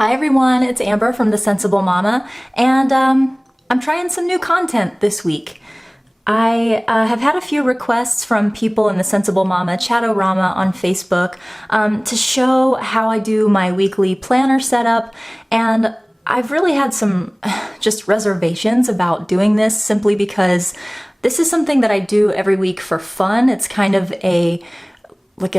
Hi everyone, it's Amber from The Sensible Mama, and I'm trying some new content this week. I have had a few requests from people in the Sensible Mama Chatorama on Facebook to show how I do my weekly planner setup, and I've really had some just reservations about doing this simply because this is something that I do every week for fun. It's kind of a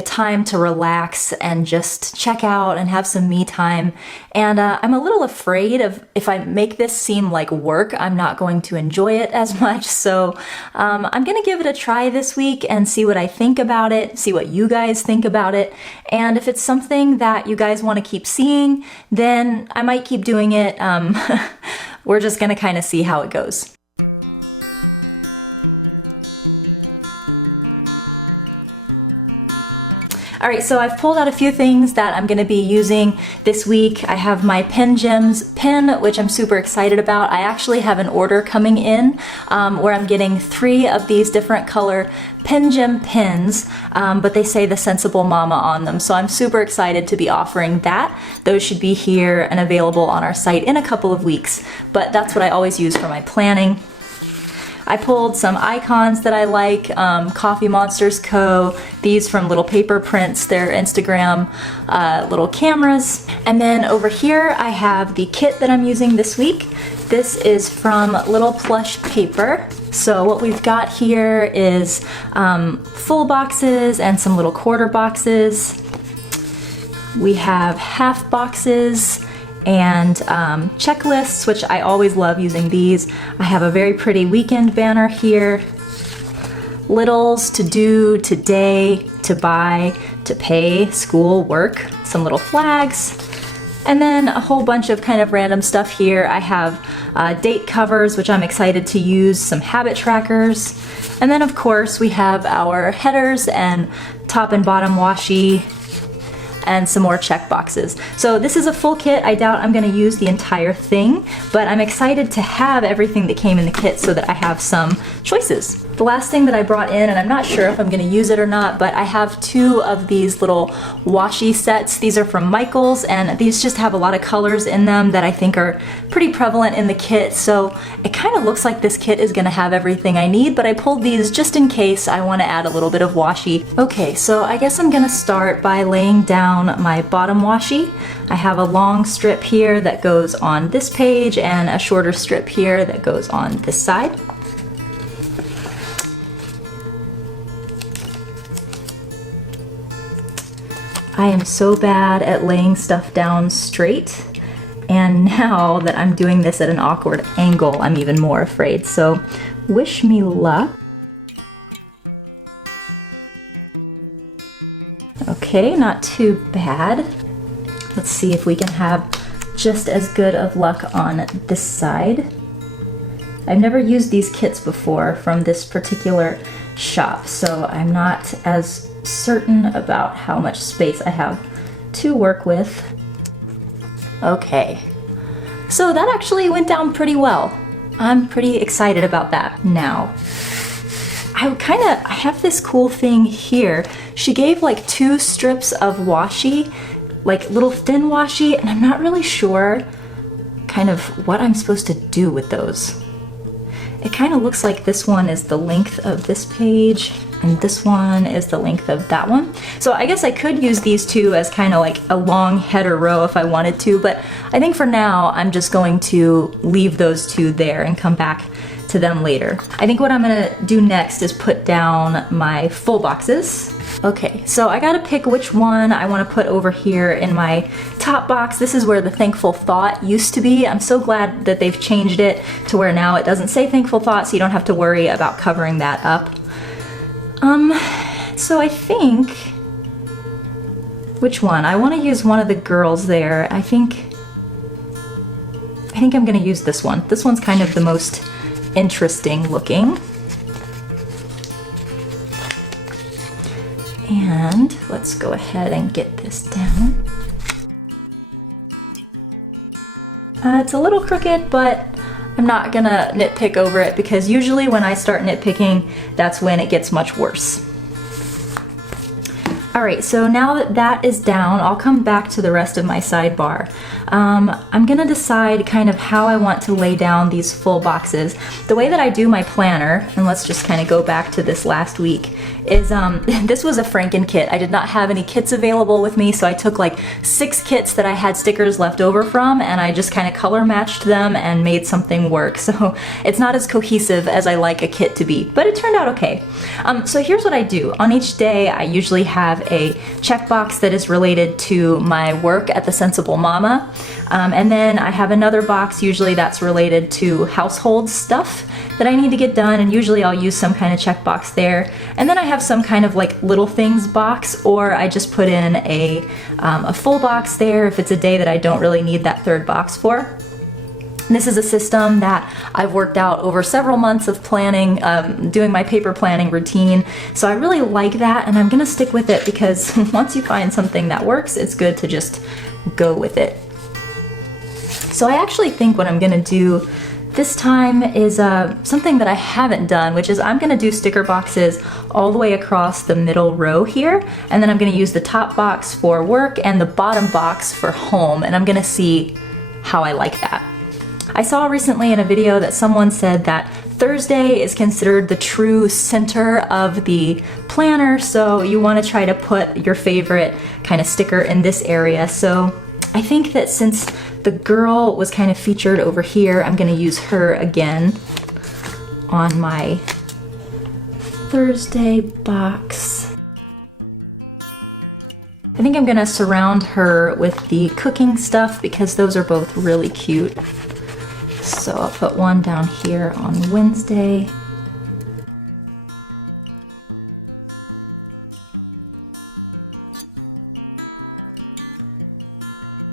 time to relax and just check out and have some me time. And I'm a little afraid of if I make this seem like work, I'm not going to enjoy it as much. So I'm gonna give it a try this week and see what I think about it, see what you guys think about it. And if it's something that you guys want to keep seeing, then I might keep doing it. We're just gonna kind of see how it goes. All right, so I've pulled out a few things that I'm gonna be using this week. I have my Pen Gems pin, which I'm super excited about. I actually have an order coming in where I'm getting 3 of these different color Pen Gem pins, but they say The Sensible Mama on them. So I'm super excited to be offering that. Those should be here and available on our site in a couple of weeks, but that's what I always use for my planning. I pulled some icons that I like, Coffee Monsters Co., these from Little Paper Prints, their Instagram little cameras. And then over here I have the kit that I'm using this week. This is from Little Plush Paper. So what we've got here is full boxes and some little quarter boxes. We have half boxes and checklists, which I always love using these. I have a very pretty weekend banner here. Littles, to do, today, to buy, to pay, school, work, some little flags, and then a whole bunch of kind of random stuff here. I have date covers, which I'm excited to use, some habit trackers, and then of course we have our headers and top and bottom washi, and some more check boxes. So this is a full kit. I doubt I'm gonna use the entire thing, but I'm excited to have everything that came in the kit so that I have some choices. The last thing that I brought in, and I'm not sure if I'm gonna use it or not, but I have 2 of these little washi sets. These are from Michaels, and these just have a lot of colors in them that I think are pretty prevalent in the kit. So it kind of looks like this kit is gonna have everything I need, but I pulled these just in case I wanna add a little bit of washi. Okay, so I guess I'm gonna start by laying down my bottom washi. I have a long strip here that goes on this page and a shorter strip here that goes on this side. I am so bad at laying stuff down straight, and now that I'm doing this at an awkward angle, I'm even more afraid. So wish me luck. Okay, not too bad. Let's see if we can have just as good of luck on this side. I've never used these kits before from this particular shop, so I'm not as certain about how much space I have to work with. Okay, so that actually went down pretty well. I'm pretty excited about that now. I have this cool thing here. She gave like 2 strips of washi, like little thin washi, and I'm not really sure kind of what I'm supposed to do with those. It kind of looks like this one is the length of this page, and this one is the length of that one. So I guess I could use these 2 as kind of like a long header row if I wanted to, but I think for now I'm just going to leave those 2 there and come back to them later. I think what I'm gonna do next is put down my full boxes. Okay, so I gotta pick which one I wanna put over here in my top box. This is where the Thankful Thought used to be. I'm so glad that they've changed it to where now it doesn't say Thankful Thought, so you don't have to worry about covering that up. So I think, which one? I wanna use one of the girls there. I think I'm gonna use this one. This one's kind of the most interesting looking. And let's go ahead and get this down. It's a little crooked, but I'm not gonna nitpick over it because usually when I start nitpicking, that's when it gets much worse. All All right, so now that that is down, I'll come back to the rest of my sidebar. I'm gonna decide kind of how I want to lay down these full boxes. The way that I do my planner, and let's just kind of go back to this last week, is this was a Franken kit. I did not have any kits available with me, so I took like 6 kits that I had stickers left over from, and I just kind of color matched them and made something work. So it's not as cohesive as I like a kit to be, but it turned out okay. So here's what I do. On each day, I usually have a checkbox that is related to my work at the Sensible Mama, and then I have another box usually that's related to household stuff that I need to get done, and usually I'll use some kind of checkbox there. And then I have some kind of like little things box, or I just put in a full box there if it's a day that I don't really need that third box for. This is a system that I've worked out over several months of planning, doing my paper planning routine. So I really like that, and I'm gonna stick with it because once you find something that works, it's good to just go with it. So I actually think what I'm gonna do this time is something that I haven't done, which is I'm gonna do sticker boxes all the way across the middle row here, and then I'm gonna use the top box for work and the bottom box for home, and I'm gonna see how I like that. I saw recently in a video that someone said that Thursday is considered the true center of the planner, so you want to try to put your favorite kind of sticker in this area. So I think that since the girl was kind of featured over here, I'm going to use her again on my Thursday box. I think I'm going to surround her with the cooking stuff because those are both really cute. So I'll put one down here on Wednesday.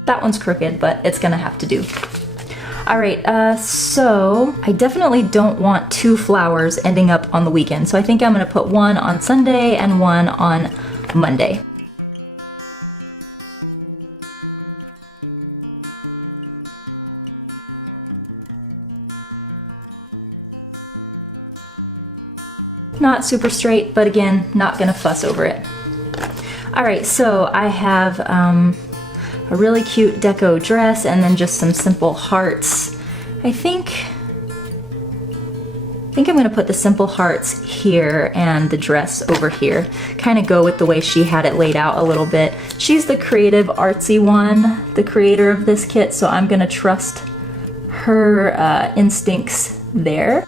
That one's crooked, but it's gonna have to do. All right, so I definitely don't want 2 flowers ending up on the weekend. So I think I'm gonna put one on Sunday and one on Monday. Not super straight, but again, not gonna fuss over it. All right, so I have a really cute deco dress and then just some simple hearts. I think I'm gonna put the simple hearts here and the dress over here. Kind of go with the way she had it laid out a little bit. She's the creative, artsy one, the creator of this kit, so I'm gonna trust her instincts there.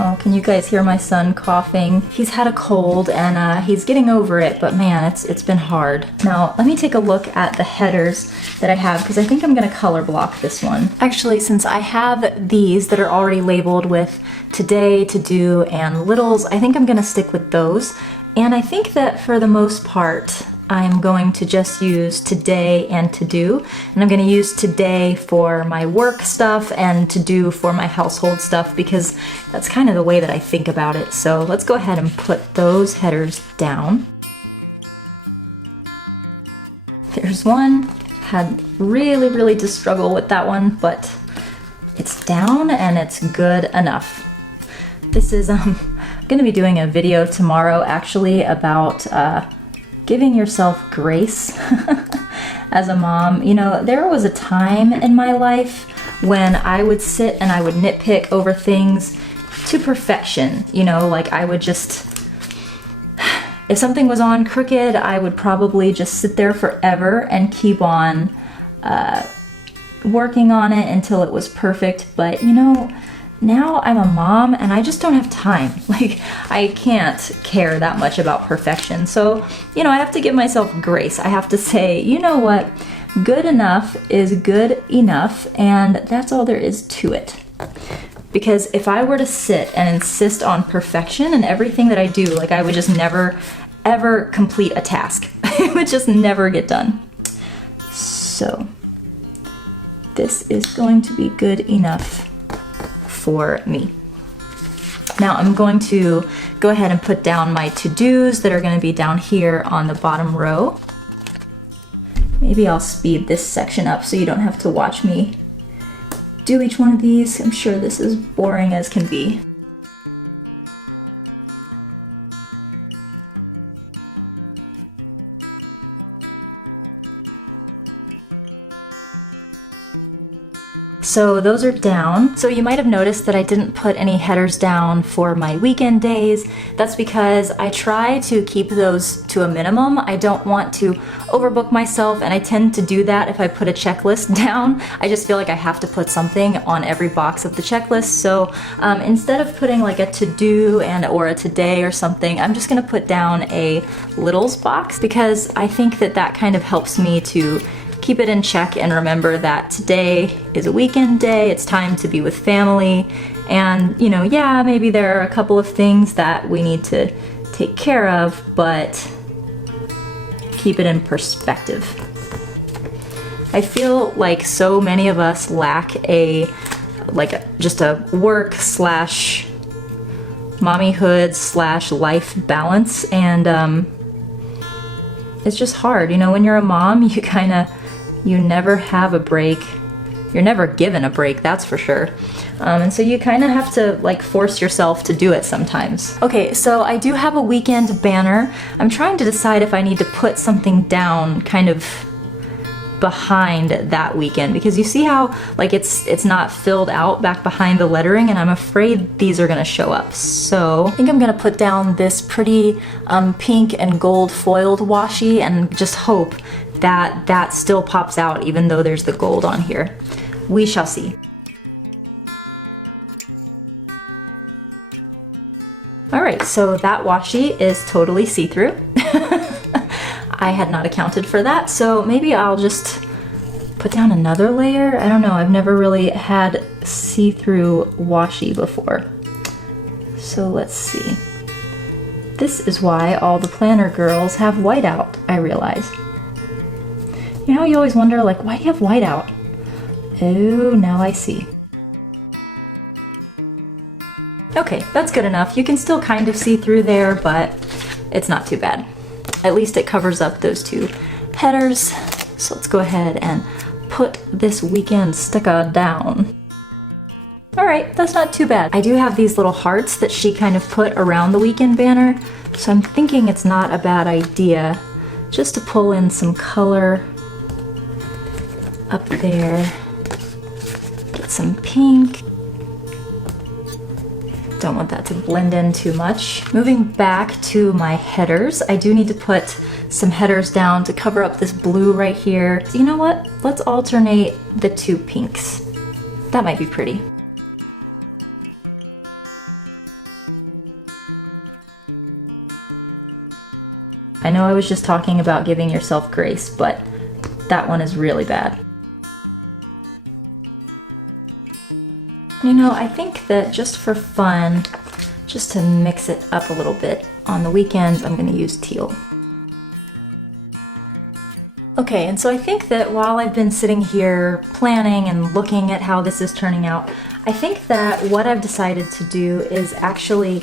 Oh, can you guys hear my son coughing? He's had a cold and he's getting over it, but man, it's been hard. Now, let me take a look at the headers that I have because I think I'm gonna color block this one. Actually, since I have these that are already labeled with today, to do, and littles, I think I'm gonna stick with those. And I think that for the most part, I'm going to just use today and to do. And I'm gonna use today for my work stuff and to do for my household stuff because that's kind of the way that I think about it. So let's go ahead and put those headers down. There's one. Had really to struggle with that one, but it's down and it's good enough. This is, I'm gonna be doing a video tomorrow actually about giving yourself grace as a mom. You know, there was a time in my life when I would sit and I would nitpick over things to perfection. You know, like I would just, if something was on crooked, I would probably just sit there forever and keep on working on it until it was perfect. But you know, now I'm a mom and I just don't have time. Like, I can't care that much about perfection. So, you know, I have to give myself grace. I have to say, you know what? Good enough is good enough, and that's all there is to it. Because if I were to sit and insist on perfection in everything that I do, like I would just never, ever complete a task. It would just never get done. So, this is going to be good enough for me. Now I'm going to go ahead and put down my to-dos that are going to be down here on the bottom row. Maybe I'll speed this section up so you don't have to watch me do each one of these. I'm sure this is boring as can be. So those are down. So you might have noticed that I didn't put any headers down for my weekend days. That's because I try to keep those to a minimum. I don't want to overbook myself, and I tend to do that if I put a checklist down. I just feel like I have to put something on every box of the checklist. So instead of putting like a to-do or a today or something, I'm just gonna put down a littles box, because I think that that kind of helps me to keep it in check and remember that today is a weekend day, it's time to be with family, and you know, yeah, maybe there are a couple of things that we need to take care of, but keep it in perspective. I feel like so many of us lack just a work slash mommyhood slash life balance, and it's just hard. You know, when you're a mom, you never have a break. You're never given a break, that's for sure. And so you kind of have to like force yourself to do it sometimes. Okay, so I do have a weekend banner. I'm trying to decide if I need to put something down kind of behind that weekend, because you see how like it's not filled out back behind the lettering, and I'm afraid these are gonna show up. So I think I'm gonna put down this pretty pink and gold foiled washi and just hope that that still pops out even though there's the gold on here. We shall see. All right, so that washi is totally see-through. I had not accounted for that, so maybe I'll just put down another layer. I don't know, I've never really had see-through washi before. So let's see. This is why all the planner girls have whiteout, I realize. You know, you always wonder, like, why do you have whiteout? Oh, now I see. Okay, that's good enough. You can still kind of see through there, but it's not too bad. At least it covers up those two headers. So let's go ahead and put this weekend sticker down. All right, that's not too bad. I do have these little hearts that she kind of put around the weekend banner, so I'm thinking it's not a bad idea just to pull in some color up there. Get some pink. Don't want that to blend in too much. Moving back to my headers, I do need to put some headers down to cover up this blue right here. So you know what? Let's alternate the two pinks. That might be pretty. I know I was just talking about giving yourself grace, but that one is really bad. You know, I think that just for fun, just to mix it up a little bit, on the weekends I'm going to use teal. Okay, and so I think that while I've been sitting here planning and looking at how this is turning out, I think that what I've decided to do is actually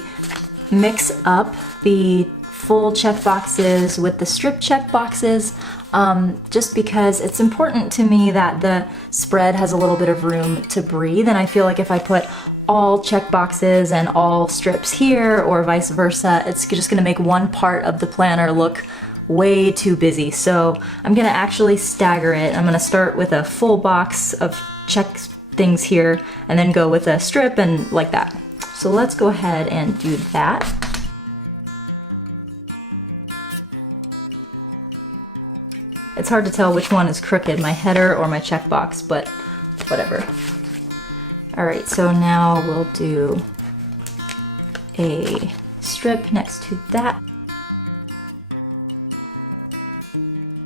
mix up the full check boxes with the strip check boxes, just because it's important to me that the spread has a little bit of room to breathe, and I feel like if I put all check boxes and all strips here or vice versa, it's just going to make one part of the planner look way too busy. So I'm going to actually stagger it. I'm going to start with a full box of check things here and then go with a strip and like that. So let's go ahead and do that. It's hard to tell which one is crooked, my header or my checkbox, but whatever. All right, so now we'll do a strip next to that.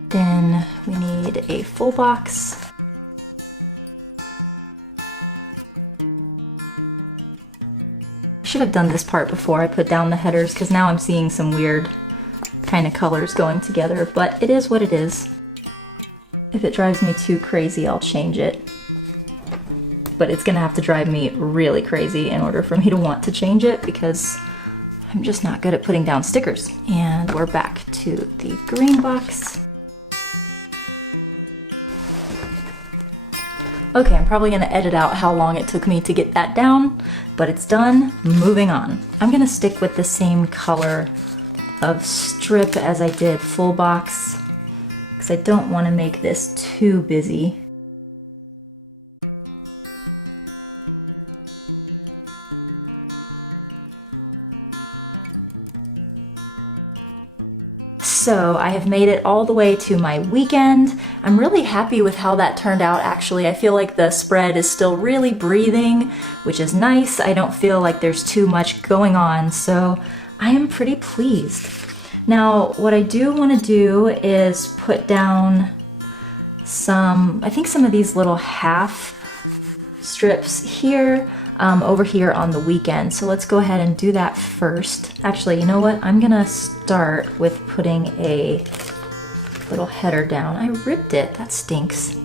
Then we need a full box. Should have done this part before I put down the headers, because now I'm seeing some weird kind of colors going together, but it is what it is. If it drives me too crazy, I'll change it. But it's gonna have to drive me really crazy in order for me to want to change it, because I'm just not good at putting down stickers. And we're back to the green box. Okay, I'm probably gonna edit out how long it took me to get that down, but it's done. Moving on. I'm gonna stick with the same color of strip as I did full box, because I don't want to make this too busy. So I have made it all the way to my weekend. I'm really happy with how that turned out actually. I feel like the spread is still really breathing, which is nice. I don't feel like there's too much going on, so I am pretty pleased. Now, what I do want to do is put down I think some of these little half strips here, over here on the weekend. So let's go ahead and do that first. Actually, you know what? I'm gonna start with putting a little header down. I ripped it, that stinks.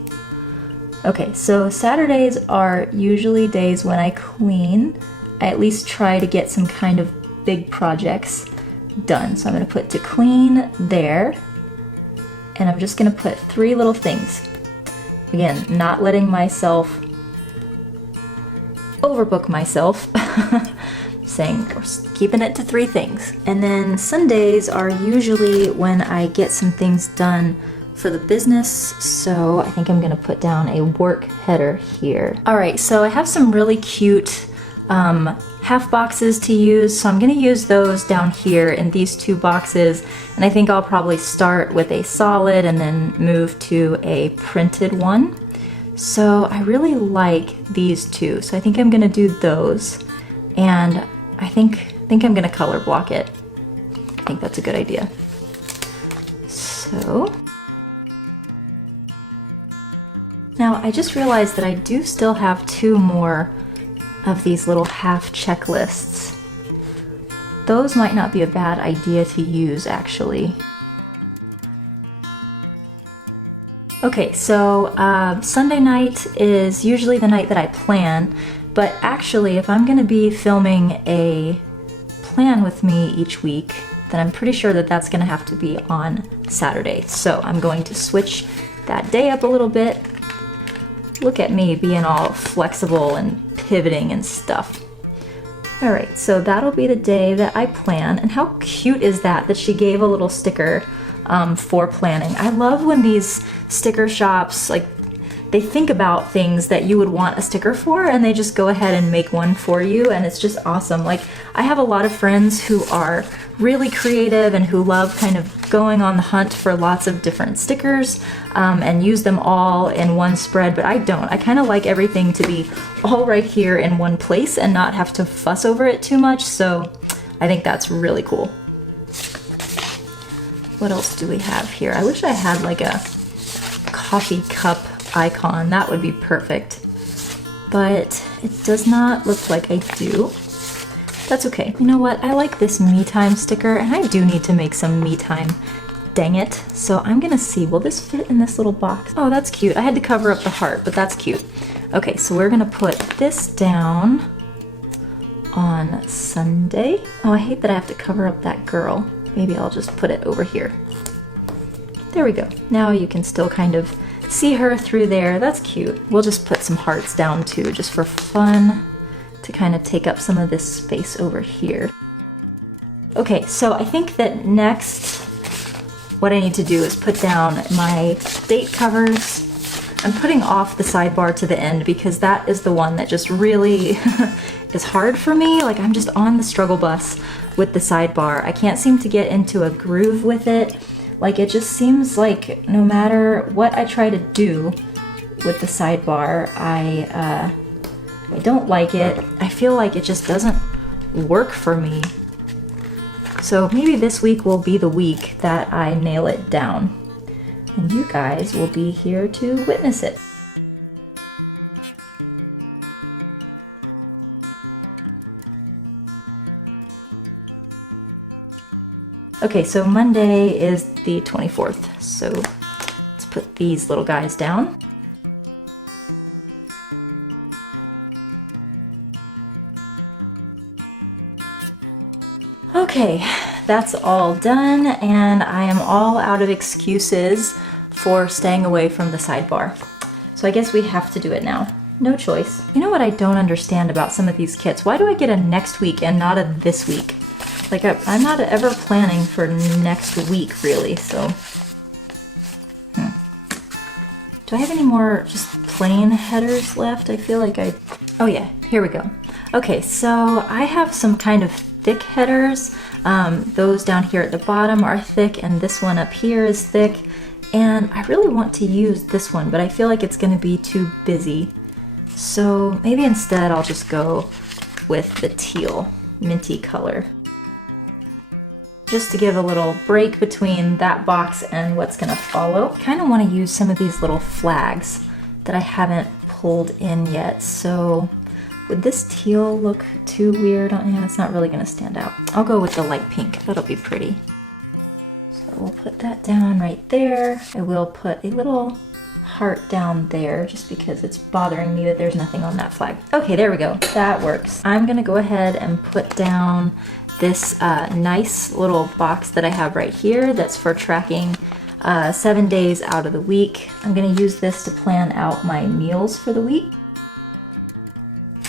Okay, so Saturdays are usually days when I clean. I at least try to get some kind of big projects done. So I'm gonna put to clean there, and I'm just gonna put 3 little things. Again, not letting myself overbook myself. Saying we're keeping it to 3 things. And then Sundays are usually when I get some things done for the business, so I think I'm gonna put down a work header here. All right, so I have some really cute half boxes to use, so I'm gonna use those down here in these 2 boxes, and I think I'll probably start with a solid and then move to a printed one. So I really like these 2, so I think I'm gonna do those, and I think I'm gonna color block it. I think that's a good idea. So now I just realized that I do still have 2 more of these little half checklists. Those might not be a bad idea to use actually. Okay, so Sunday night is usually the night that I plan, but actually if I'm gonna be filming a plan with me each week, then I'm pretty sure that that's gonna have to be on Saturday. So I'm going to switch that day up a little bit. Look at me being all flexible and pivoting and stuff. All right, so that'll be the day that I plan. And how cute is that she gave a little sticker for planning. I love when these sticker shops, like, they think about things that you would want a sticker for and they just go ahead and make one for you, and it's just awesome. Like, I have a lot of friends who are really creative and who love kind of going on the hunt for lots of different stickers and use them all in one spread, but I don't. I kind of like everything to be all right here in one place and not have to fuss over it too much, so I think that's really cool. What else do we have here? I wish I had like a coffee cup icon. That would be perfect, but it does not look like I do. That's okay. You know what? I like this me time sticker, and I do need to make some me time. Dang it. So I'm gonna see, will this fit in this little box? Oh, that's cute. I had to cover up the heart, but that's cute. Okay, so we're gonna put this down on Sunday. Oh, I hate that I have to cover up that girl. Maybe I'll just put it over here. There we go. Now you can still kind of see her through there. That's cute. We'll just put some hearts down too, just for fun, to kind of take up some of this space over here. Okay, so I think that next what I need to do is put down my date covers. I'm putting off the sidebar to the end because that is the one that just really is hard for me. Like, I'm just on the struggle bus with the sidebar. I can't seem to get into a groove with it. Like, it just seems like no matter what I try to do with the sidebar, I don't like it. I feel like it just doesn't work for me. So maybe this week will be the week that I nail it down, and you guys will be here to witness it. Okay, so Monday is the 24th, so let's put these little guys down. Okay, that's all done, and I am all out of excuses for staying away from the sidebar. So I guess we have to do it now. No choice. You know what I don't understand about some of these kits? Why do I get a next week and not a this week? Like, I'm not ever planning for next week, really, so. Do I have any more just plain headers left? I feel like oh yeah, here we go. Okay, so I have some kind of thick headers. Those down here at the bottom are thick, and this one up here is thick. And I really want to use this one, but I feel like it's gonna be too busy. So maybe instead I'll just go with the teal minty color. Just to give a little break between that box and what's gonna follow. I kinda wanna use some of these little flags that I haven't pulled in yet. So would this teal look too weird? Yeah, it's not really gonna stand out. I'll go with the light pink, that'll be pretty. So we'll put that down right there. I will put a little heart down there just because it's bothering me that there's nothing on that flag. Okay, there we go, that works. I'm gonna go ahead and put down this nice little box that I have right here that's for tracking 7 days out of the week. I'm gonna use this to plan out my meals for the week.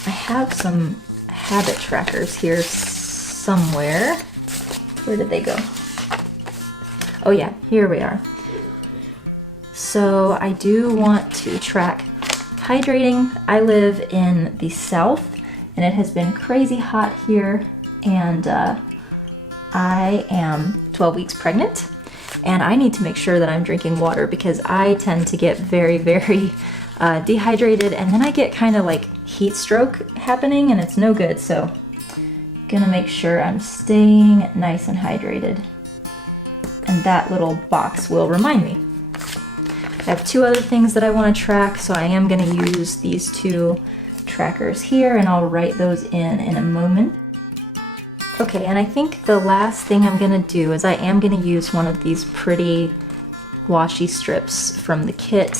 I have some habit trackers here somewhere. Where did they go? Oh yeah, here we are. So I do want to track hydrating. I live in the south and it has been crazy hot here, and I am 12 weeks pregnant and I need to make sure that I'm drinking water because I tend to get very, very dehydrated, and then I get kind of like heat stroke happening and it's no good. So I'm gonna make sure I'm staying nice and hydrated, and that little box will remind me. I have two other things that I want to track, so I am going to use these two trackers here, and I'll write those in a moment. Okay, and I think the last thing I'm going to do is I am going to use one of these pretty washi strips from the kit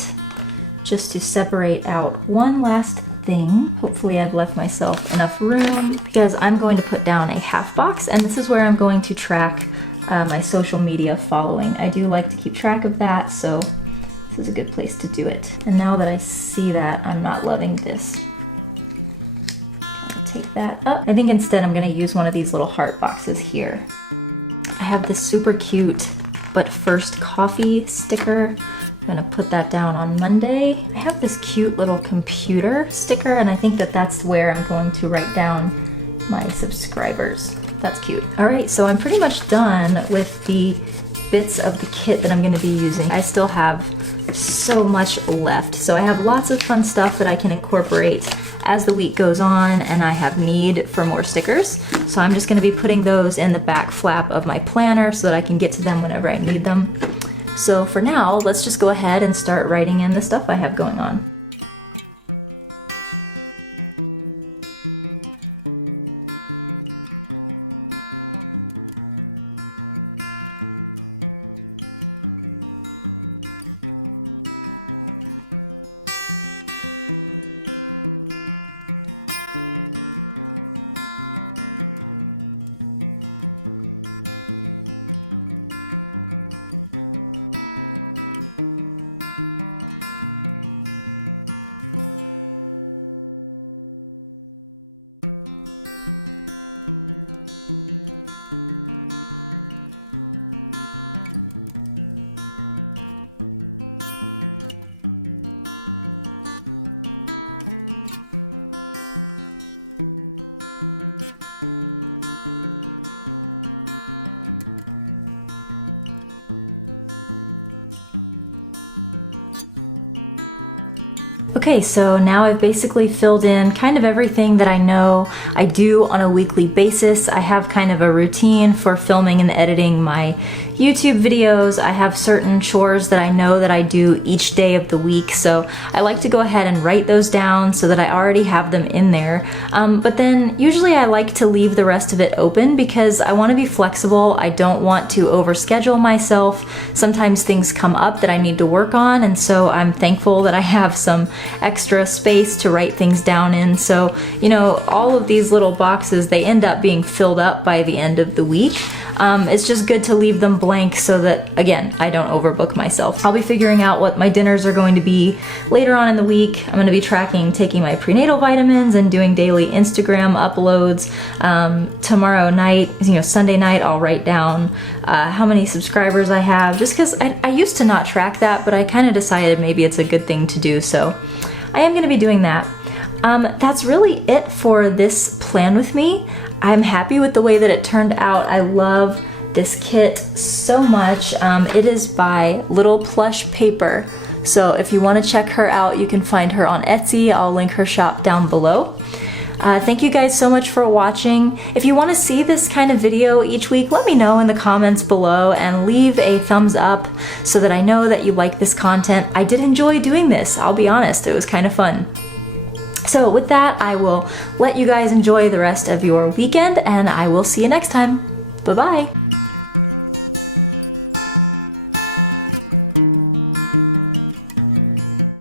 just to separate out one last thing. Hopefully I've left myself enough room because I'm going to put down a half box, and this is where I'm going to track my social media following. I do like to keep track of that, so this is a good place to do it. And now that I see that, I'm not loving this. Take that up. I think instead I'm gonna use one of these little heart boxes here. I have this super cute "But First Coffee" sticker. I'm gonna put that down on Monday. I have this cute little computer sticker, and I think that that's where I'm going to write down my subscribers. That's cute. All right, so I'm pretty much done with the bits of the kit that I'm gonna be using. I still have so much left. So I have lots of fun stuff that I can incorporate as the week goes on, and I have need for more stickers. So I'm just gonna be putting those in the back flap of my planner so that I can get to them whenever I need them. So for now, let's just go ahead and start writing in the stuff I have going on. Okay, so now I've basically filled in kind of everything that I know I do on a weekly basis. I have kind of a routine for filming and editing my YouTube videos. I have certain chores that I know that I do each day of the week, so I like to go ahead and write those down so that I already have them in there. But then usually I like to leave the rest of it open because I want to be flexible. I don't want to overschedule myself. Sometimes things come up that I need to work on, and so I'm thankful that I have some extra space to write things down in. So, you know, all of these little boxes, they end up being filled up by the end of the week. It's just good to leave them blank so that, again, I don't overbook myself. I'll be figuring out what my dinners are going to be later on in the week. I'm going to be tracking taking my prenatal vitamins and doing daily Instagram uploads. Tomorrow night, Sunday night, I'll write down how many subscribers I have, just because I used to not track that, but I kind of decided maybe it's a good thing to do, so I am going to be doing that. That's really it for this plan with me. I'm happy with the way that it turned out. I love this kit so much. It is by Little Plush Paper. So if you want to check her out, you can find her on Etsy. I'll link her shop down below. Thank you guys so much for watching. If you want to see this kind of video each week, let me know in the comments below and leave a thumbs up so that I know that you like this content. I did enjoy doing this, I'll be honest, it was kind of fun. So with that, I will let you guys enjoy the rest of your weekend and I will see you next time. Bye-bye.